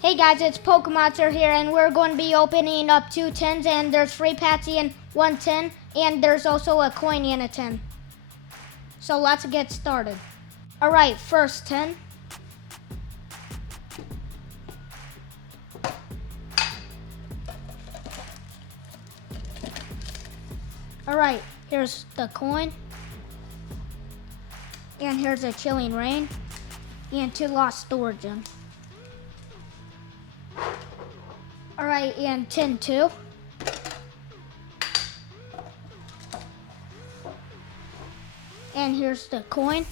Hey guys, it's PokéMONSTER here, and we're going to be opening up 2 tins, and there's free Patsy in 1 tin, and there's also a coin in a tin. So let's get started. Alright, first tin. Alright, here's the coin. And here's a Chilling Rain. And 2 Lost Origin. Alright, and tin 2. And here's the coin.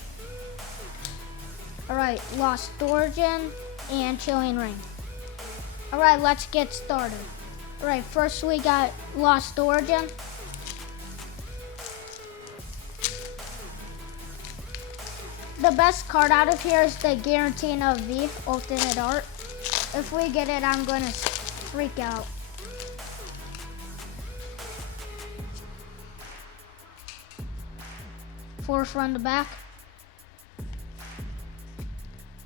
Alright, Lost Origin and Chilling Rain. Alright, let's get started. Alright, first we got Lost Origin. The best card out of here is the Guaranteeing of V Alternate Art. If we get it, I'm gonna freak out. Four from the back.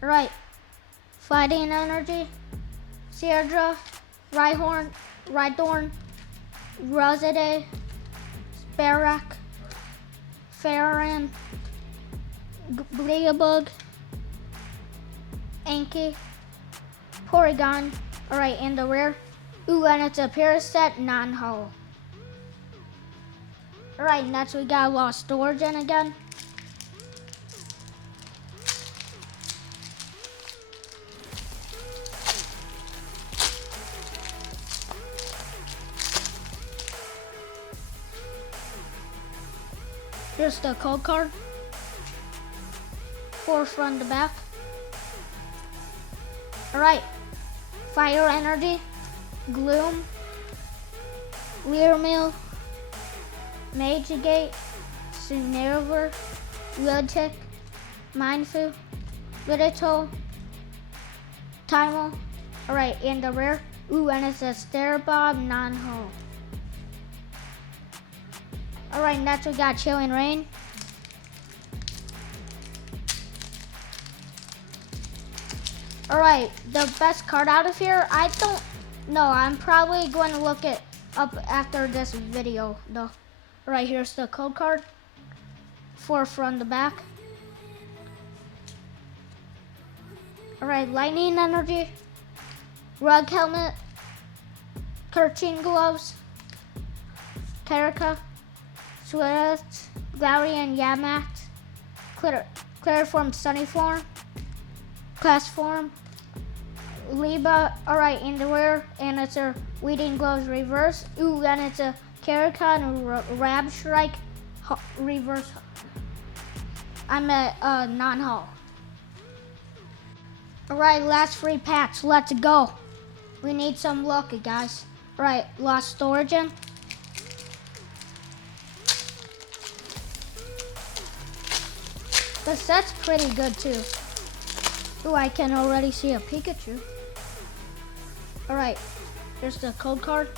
Alright, Fighting Energy, Sierra, Rhyhorn, Rosade, Sparak, Farron, Bleabug, Anki, Porygon. Alright, in the rear. Ooh, and it's a Parasect non-hollow. Alright, next we got Lost Origin again. Here's the code card. 4 from the back. Alright, Fire Energy, Gloom, Learmill, Magegate, Sunerver, Ludtic, Mindfu, Ridditor, Timel. Alright, in the rear. Ooh, and it's a Starbob non-hollow. Alright, next we got Chilling Rain. Alright, the best card out of here, I don't know. I'm probably going to look it up after this video though. Alright, here's the code card. 4 from the back. Alright, Lightning Energy, Rug Helmet, Kerching Gloves, Karaka, Switch, Glaurian Yamat, Clariform Sunnyform, Class Form, Liba. Alright, in the rear, and it's a Weeding Gloves reverse. Ooh, and it's a Karaka and Rab Strike reverse. I'm at non-hull. Alright, last free packs. Let's go. We need some luck, guys. Alright, Lost Origin. The set's pretty good too. Ooh, I can already see a Pikachu. Alright, here's the code card.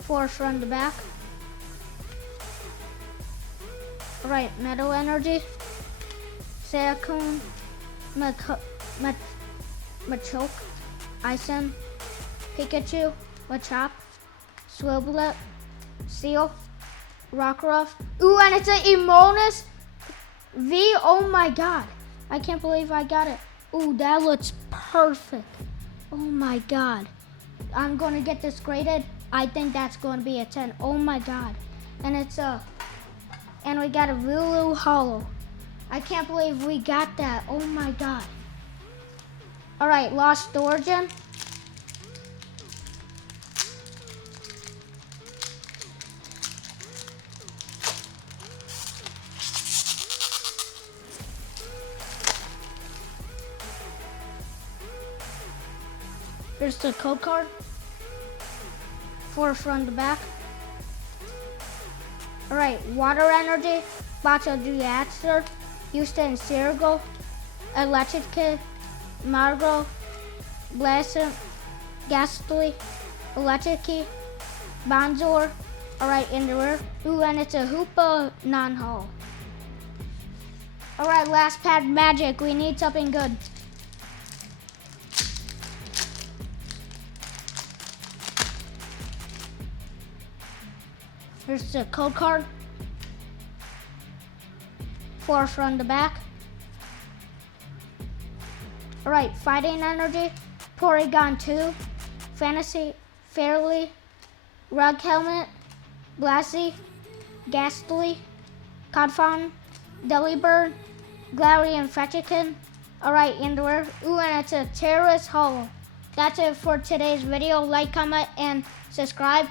4 from the back. Alright, Metal Energy, Saakun, Machoke, Ison, Pikachu, Machop, Swiblet, Seal, Rockruff. Ooh, and it's an Emonis V. Oh my god. I can't believe I got it. Ooh, that looks perfect. Oh my god. I'm going to get this graded. I think that's going to be a 10. Oh my god. And it's and we got a Vulu Hollow. I can't believe we got that. Oh my god. Alright, Lost Origin. Here's the code card. 4 from the back. Alright, Water Energy, Bacho Duatser, Houston Cirigo, Electric Kid, Margot, Blaster, Gastly, Electric Key, Bonzor. Alright, in the rear. Ooh, and it's a Hoopa non-hull. Alright, last pack magic. We need something good. Here's the code card. 4 from the back. Alright, Fighting Energy, Porygon 2, Fantasy Fairly, Rug Helmet, Blassie, Ghastly, Codfon, Delibird, Glaurian Fetchikin. Alright, Endeavor. Ooh, and it's a Terrorist Hollow. That's it for today's video. Like, comment, and subscribe.